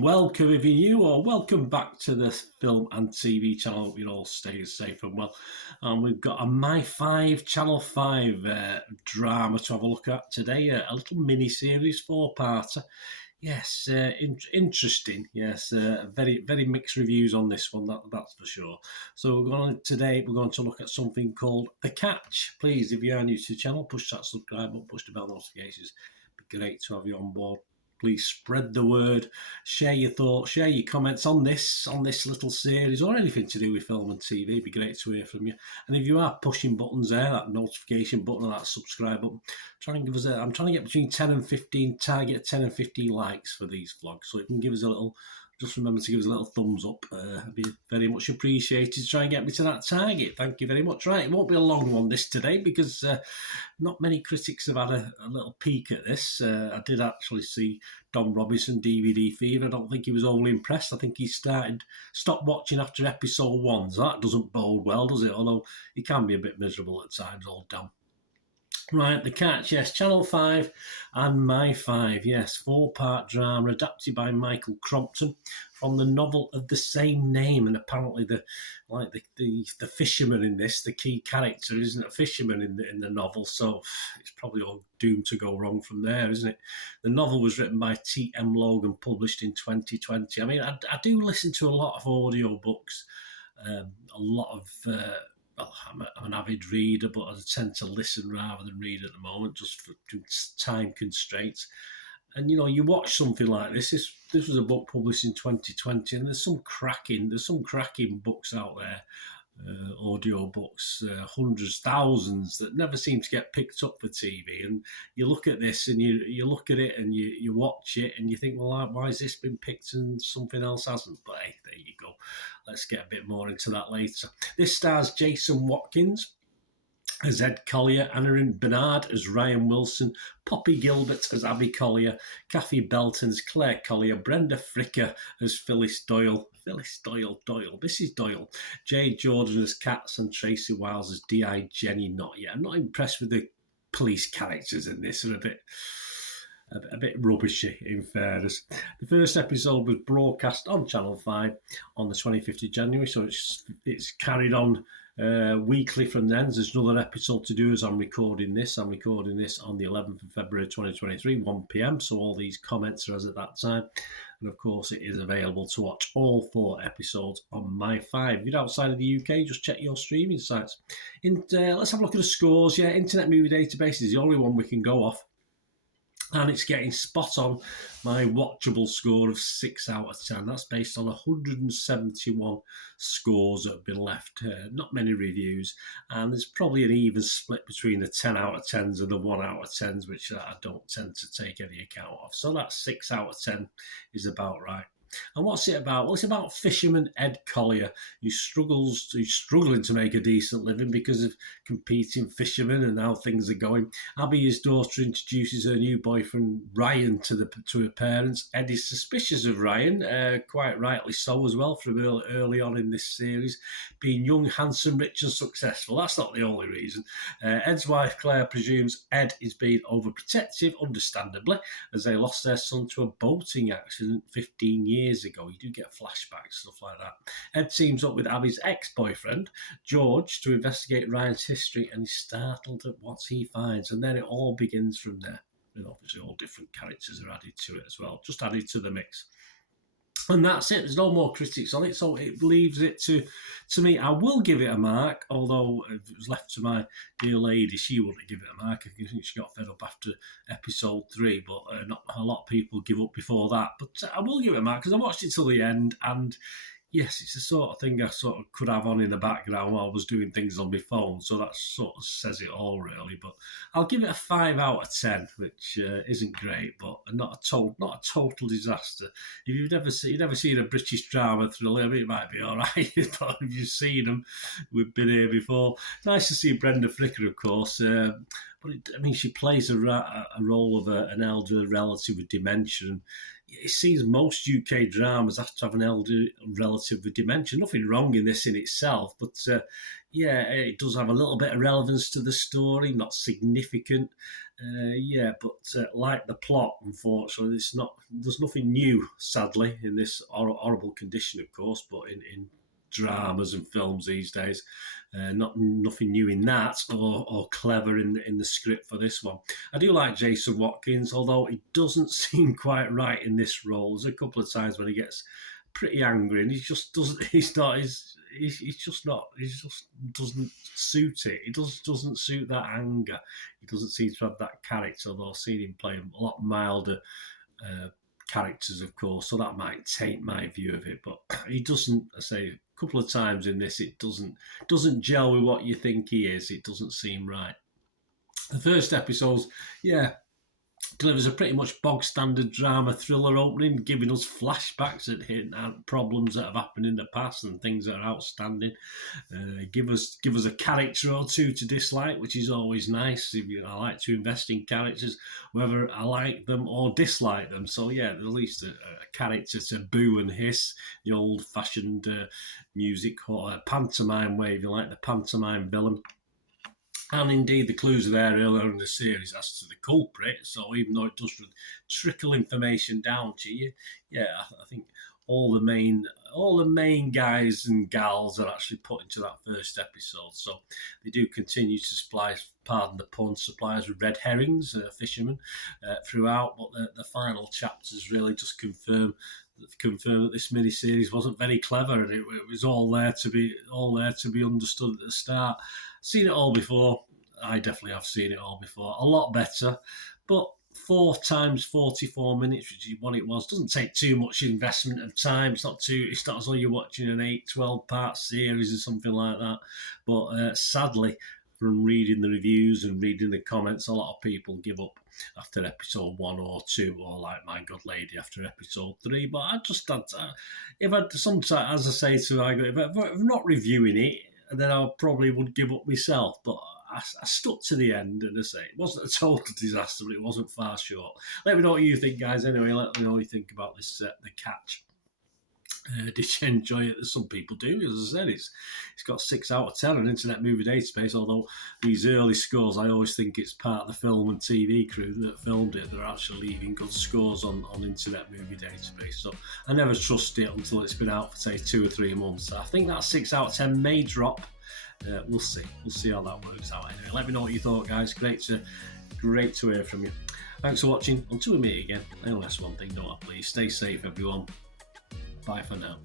Welcome if you're new, or welcome back to the film and TV channel. Hope you're all staying safe and well. And we've got a MY5 Channel 5 drama to have a look at today, a little mini-series, 4-parter. Yes, interesting. Yes, very, very mixed reviews on this one, that's for sure. So today we're going to look at something called The Catch. Please, if you are new to the channel, push that subscribe button, push the bell notifications. It'd be great to have you on board. Please spread the word, share your thoughts, share your comments on this little series, or anything to do with film and TV. It'd be great to hear from you. And if you are pushing buttons there, that notification button or that subscribe button, I'm trying to get between 10 and 15, target 10 and 15 likes for these vlogs. So you can give us a little, just remember to give us a little thumbs up. It'd be very much appreciated. Try and get me to that target. Thank you very much. Right, it won't be a long one this today, because not many critics have had a little peek at this. I did actually see Don Robinson, DVD Fever. I don't think he was overly impressed. I think he stopped watching after episode 1. So that doesn't bode well, does it? Although he can be a bit miserable at times, old Dan. Right, The Catch, yes, Channel 5 and MY5, yes, 4-part drama adapted by Michael Crompton from the novel of the same name. And apparently the fisherman in this, the key character, isn't a fisherman in the novel, so it's probably all doomed to go wrong from there, isn't it? The novel was written by T.M. Logan, published in 2020. I mean, I do listen to a lot of audio books, a lot of... I'm an avid reader, but I tend to listen rather than read at the moment, just for time constraints. And you watch something like this. This was a book published in 2020, and there's some cracking books out there, audio books, hundreds, thousands, that never seem to get picked up for TV. And you look at this, and you look at it, and you watch it, and you think, well, why has this been picked and something else hasn't? But hey, there you go. Let's get a bit more into that later. This stars Jason Watkins as Ed Collier, Anna Bernard as Ryan Wilson, Poppy Gilbert as Abby Collier, Kathy Belton as Claire Collier, Brenda Fricker as Phyllis Doyle, Mrs. Doyle, Jade Jordan as Katz, and Tracy Wiles as D.I. Jenny Not Yet. I'm not impressed with the police characters in this. They're a bit rubbishy, in fairness. The first episode was broadcast on Channel 5 on the 25th of January, so it's carried on weekly from then. There's another episode to do as I'm recording this. I'm recording this on the 11th of February 2023, 1 p.m, so all these comments are as at that time. And of course, it is available to watch all 4 episodes on MY5. If you're outside of the UK, just check your streaming sites. Let's have a look at the scores. Yeah, Internet Movie Database is the only one we can go off, and it's getting spot on my watchable score of 6 out of 10. That's based on 171 scores that have been left. Not many reviews, and there's probably an even split between the 10 out of 10s and the 1 out of 10s, which I don't tend to take any account of. So that 6 out of 10 is about right. And what's it about? Well, it's about fisherman Ed Collier, who's struggling to make a decent living because of competing fishermen and how things are going. Abby, his daughter, introduces her new boyfriend Ryan to her parents. Ed is suspicious of Ryan, quite rightly so as well, from early on in this series, being young, handsome, rich and successful. That's not the only reason. Ed's wife Claire presumes Ed is being overprotective, understandably, as they lost their son to a boating accident 15 years ago. You do get flashbacks, stuff like that. Ed teams up with Abby's ex-boyfriend, George, to investigate Ryan's history, and he's startled at what he finds. And then it all begins from there. And obviously all different characters are added to it as well, just added to the mix. And that's it. There's no more critics on it, so it leaves it to me. I will give it a mark, although if it was left to my dear lady, she wouldn't give it a mark. I think she got fed up after episode 3, but not a lot of people give up before that. But I will give it a mark because I watched it till the end, and yes, it's the sort of thing I sort of could have on in the background while I was doing things on my phone. So that sort of says it all, really. But I'll give it a 5 out of 10, which isn't great, but not a total disaster. If you've never seen a British drama thriller, I mean, it might be all right. But if you've seen them, we've been here before. Nice to see Brenda Fricker, of course. I mean, she plays a role of an elderly relative with dementia. And it seems most UK dramas have to have an elderly relative with dementia. Nothing wrong in this in itself, but yeah, it does have a little bit of relevance to the story, not significant. Yeah, but like the plot, unfortunately, it's not. There's nothing new, sadly, in this horrible condition, of course, but in dramas and films these days. Nothing new in that, or clever in the script for this one. I do like Jason Watkins, although he doesn't seem quite right in this role. There's a couple of times when he gets pretty angry, and he just doesn't. He's not. He's just not. He just doesn't suit it. He doesn't suit that anger. He doesn't seem to have that character. Although I've seen him play a lot milder characters, of course, so that might taint my view of it. But he doesn't. I say a couple of times in this, it doesn't gel with what you think he is. It doesn't seem right. The first episodes, yeah, delivers a pretty much bog standard drama thriller opening, giving us flashbacks at problems that have happened in the past and things that are outstanding. Give us a character or two to dislike, which is always nice. I like to invest in characters, whether I like them or dislike them. So yeah, at least a character to boo and hiss, the old-fashioned music or pantomime way, if you like, the pantomime villain. And indeed, the clues are there earlier in the series as to the culprit. So even though it does trickle information down to you, yeah, I think all the main guys and gals are actually put into that first episode. So they do continue to supply, pardon the pun, suppliers with red herrings, Fisherman, throughout. But the final chapters really just confirm that this miniseries wasn't very clever, and it was all there to be understood at the start. Seen it all before. I definitely have seen it all before. A lot better, but 4 times 44 minutes, which is what it was, doesn't take too much investment of time. It's not as though you're watching an 8-12 part series or something like that. But sadly, from reading the reviews and reading the comments, a lot of people give up after episode 1 or 2, or like my good lady after episode 3. But I just had sometimes, as I say to if I'm not reviewing it, then I probably would give up myself. But I stuck to the end, and I say it wasn't a total disaster, but it wasn't far short. Let me know what you think, guys. Anyway, let me know what you think about this, The Catch. Did you enjoy it? Some people do. As I said, it's got 6 out of 10 on Internet Movie Database, although these early scores, I always think it's part of the film and TV crew that filmed it. They're actually leaving good scores on Internet Movie Database. So I never trust it until it's been out for, say, 2 or 3 months. I think that 6 out of 10 may drop. We'll see. We'll see how that works out. Anyway, let me know what you thought, guys. Great to hear from you. Thanks for watching. Until we meet again, I only ask one thing, don't I? Please stay safe, everyone. Bye for now.